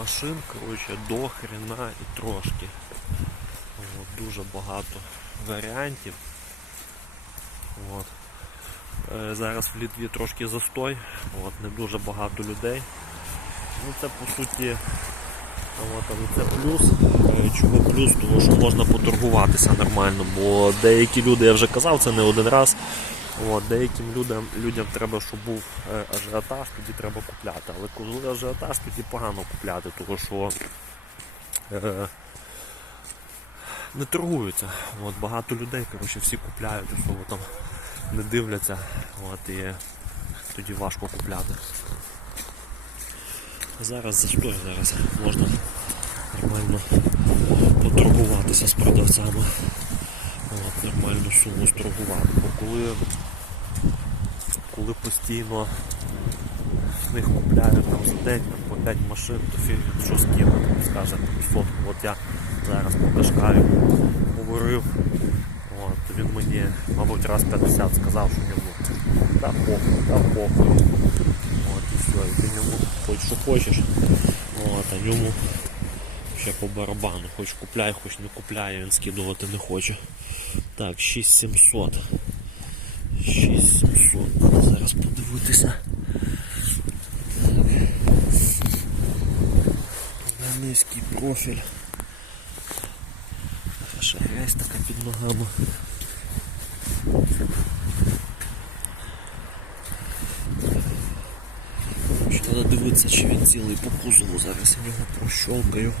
машин, коротше, до хрена і трошки. От, дуже багато варіантів. От. Е, Зараз в Літві трошки застой, от, не дуже багато людей. Ну це по суті от, але це плюс. Е, Чому плюс? Тому що можна поторгуватися нормально, бо деякі люди, я вже казав це не один раз. От, деяким людям, людям треба, щоб був е, ажіотаж, тоді треба купляти. Але коли ажіотаж, тоді погано купляти, тому що е, не торгуються. От, багато людей, коротше, всі купляють, що там не дивляться, от, і тоді важко купляти. Зараз застой, зараз можна нормально поторгуватися з продавцями. Нормальну сторгувати. Бо коли, коли постійно з них купляють там за день по 5 машин, то він що скине, скаже там, сотку. От я зараз по Кашкаю говорив, от, він мені, мабуть, раз 50 сказав, що йому да похуй, да похуй. От, і все, і ти йому хоч що хочеш, от, а йому ще по барабану. Хоч купляй, хоч не купляй, він скидувати не хоче. Так, 6700. 6700. Треба зараз подивитися. На низький профіль. Ще грязь така під ногами. Треба дивитися, чи він цілий по кузову. Зараз я його прощолкаю.